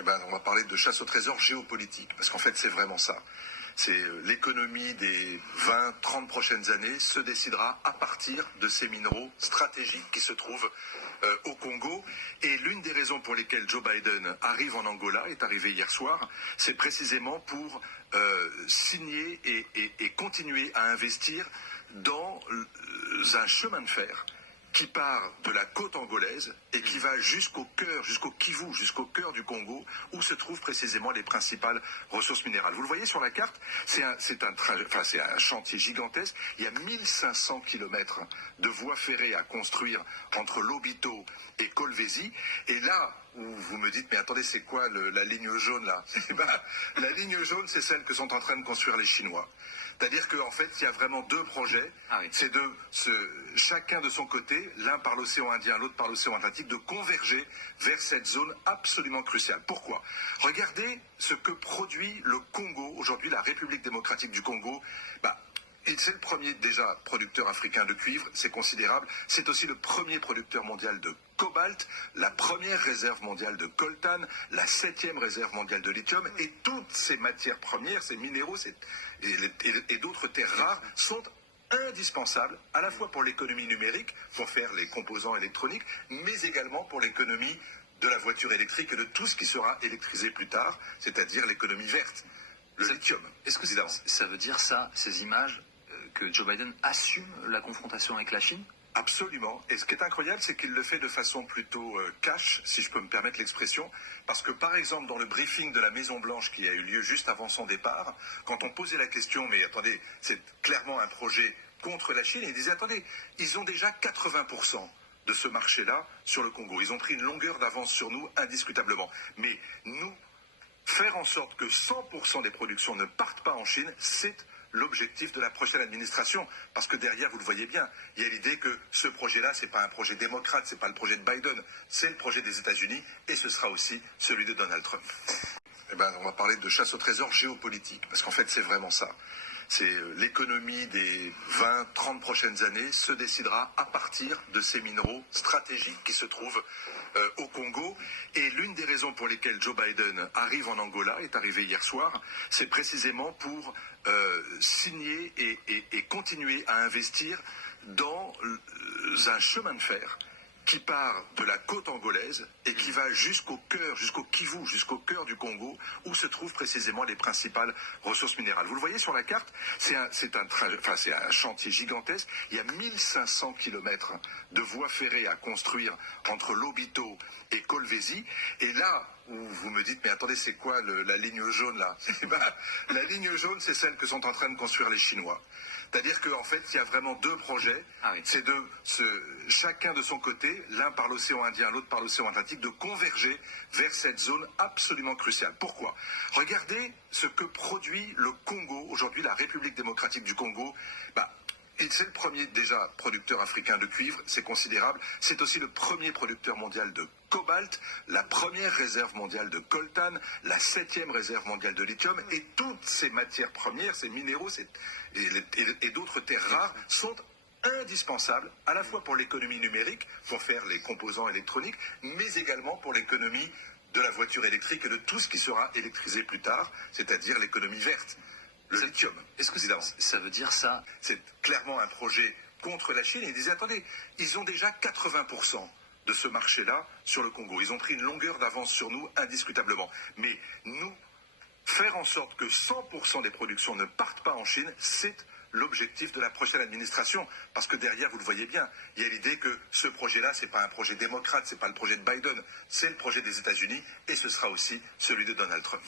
On va parler de chasse au trésor géopolitique, parce qu'en fait, c'est vraiment ça. C'est l'économie des 20-30 prochaines années se décidera à partir de ces minéraux stratégiques qui se trouvent au Congo. Et l'une des raisons pour lesquelles Joe Biden arrive en Angola, est arrivé hier soir, c'est précisément pour signer et continuer à investir dans un chemin de fer qui part de la côte angolaise et qui va jusqu'au cœur, jusqu'au Kivu, jusqu'au cœur du Congo, où se trouvent précisément les principales ressources minérales. Vous le voyez sur la carte, c'est un chantier gigantesque. Il y a 1500 kilomètres de voies ferrées à construire entre Lobito et Kolwezi. Et là où vous me dites, mais attendez, c'est quoi la ligne jaune là? La ligne jaune, c'est celle que sont en train de construire les Chinois. C'est-à-dire qu'en fait, il y a vraiment deux projets. C'est chacun de son côté, l'un par l'océan Indien, l'autre par l'océan Atlantique, de converger vers cette zone absolument cruciale. Pourquoi? Regardez ce que produit le Congo, aujourd'hui la République démocratique du Congo. C'est le premier déjà producteur africain de cuivre, c'est considérable. C'est aussi le premier producteur mondial de cobalt, la première réserve mondiale de coltan, la 7e réserve mondiale de lithium, et toutes ces matières premières, ces minéraux et d'autres terres rares sont indispensables à la fois pour l'économie numérique, pour faire les composants électroniques, mais également pour l'économie de la voiture électrique et de tout ce qui sera électrisé plus tard, c'est-à-dire l'économie verte, le lithium. Est-ce que ça veut dire ça, ces images, que Joe Biden assume la confrontation avec la Chine? Absolument. Et ce qui est incroyable, c'est qu'il le fait de façon plutôt cash, si je peux me permettre l'expression, parce que par exemple dans le briefing de la Maison-Blanche qui a eu lieu juste avant son départ, quand on posait la question, mais attendez, c'est clairement un projet contre la Chine, il disait, attendez, ils ont déjà 80% de ce marché-là sur le Congo. Ils ont pris une longueur d'avance sur nous, indiscutablement. Mais nous, faire en sorte que 100% des productions ne partent pas en Chine, c'est l'objectif de la prochaine administration, parce que derrière, vous le voyez bien, il y a l'idée que ce projet-là, c'est pas un projet démocrate, c'est pas le projet de Biden, c'est le projet des États-Unis, et ce sera aussi celui de Donald Trump. On va parler de chasse au trésor géopolitique, parce qu'en fait, c'est vraiment ça. C'est l'économie des 20-30 prochaines années se décidera à partir de ces minéraux stratégiques qui se trouvent au Congo. Et l'une des raisons pour lesquelles Joe Biden arrive en Angola, est arrivé hier soir, c'est précisément pour signer et continuer à investir dans un chemin de fer qui part de la côte angolaise et qui va jusqu'au cœur, jusqu'au Kivu, jusqu'au cœur du Congo, où se trouvent précisément les principales ressources minérales. Vous le voyez sur la carte, c'est un chantier gigantesque. Il y a 1500 kilomètres de voies ferrées à construire entre Lobito et Kolwezi. Et là où vous me dites, mais attendez, c'est quoi la ligne jaune là? La ligne jaune, c'est celle que sont en train de construire les Chinois. C'est-à-dire qu'en fait, il y a vraiment deux projets. C'est chacun de son côté, l'un par l'océan Indien, l'autre par l'océan Atlantique, de converger vers cette zone absolument cruciale. Pourquoi? Regardez ce que produit le Congo, aujourd'hui la République démocratique du Congo. C'est le premier déjà producteur africain de cuivre, c'est considérable. C'est aussi le premier producteur mondial de cobalt, la première réserve mondiale de coltan, la 7e réserve mondiale de lithium, et toutes ces matières premières, ces minéraux et d'autres terres rares sont indispensables à la fois pour l'économie numérique, pour faire les composants électroniques, mais également pour l'économie de la voiture électrique et de tout ce qui sera électrisé plus tard, c'est-à-dire l'économie verte. Le lithium. Est-ce que ça veut dire ça? C'est clairement un projet contre la Chine. Et ils disaient, attendez, ils ont déjà 80% de ce marché-là sur le Congo. Ils ont pris une longueur d'avance sur nous, indiscutablement. Mais nous, faire en sorte que 100% des productions ne partent pas en Chine, c'est l'objectif de la prochaine administration. Parce que derrière, vous le voyez bien, il y a l'idée que ce projet-là, c'est pas un projet démocrate, c'est pas le projet de Biden, c'est le projet des États-Unis, et ce sera aussi celui de Donald Trump.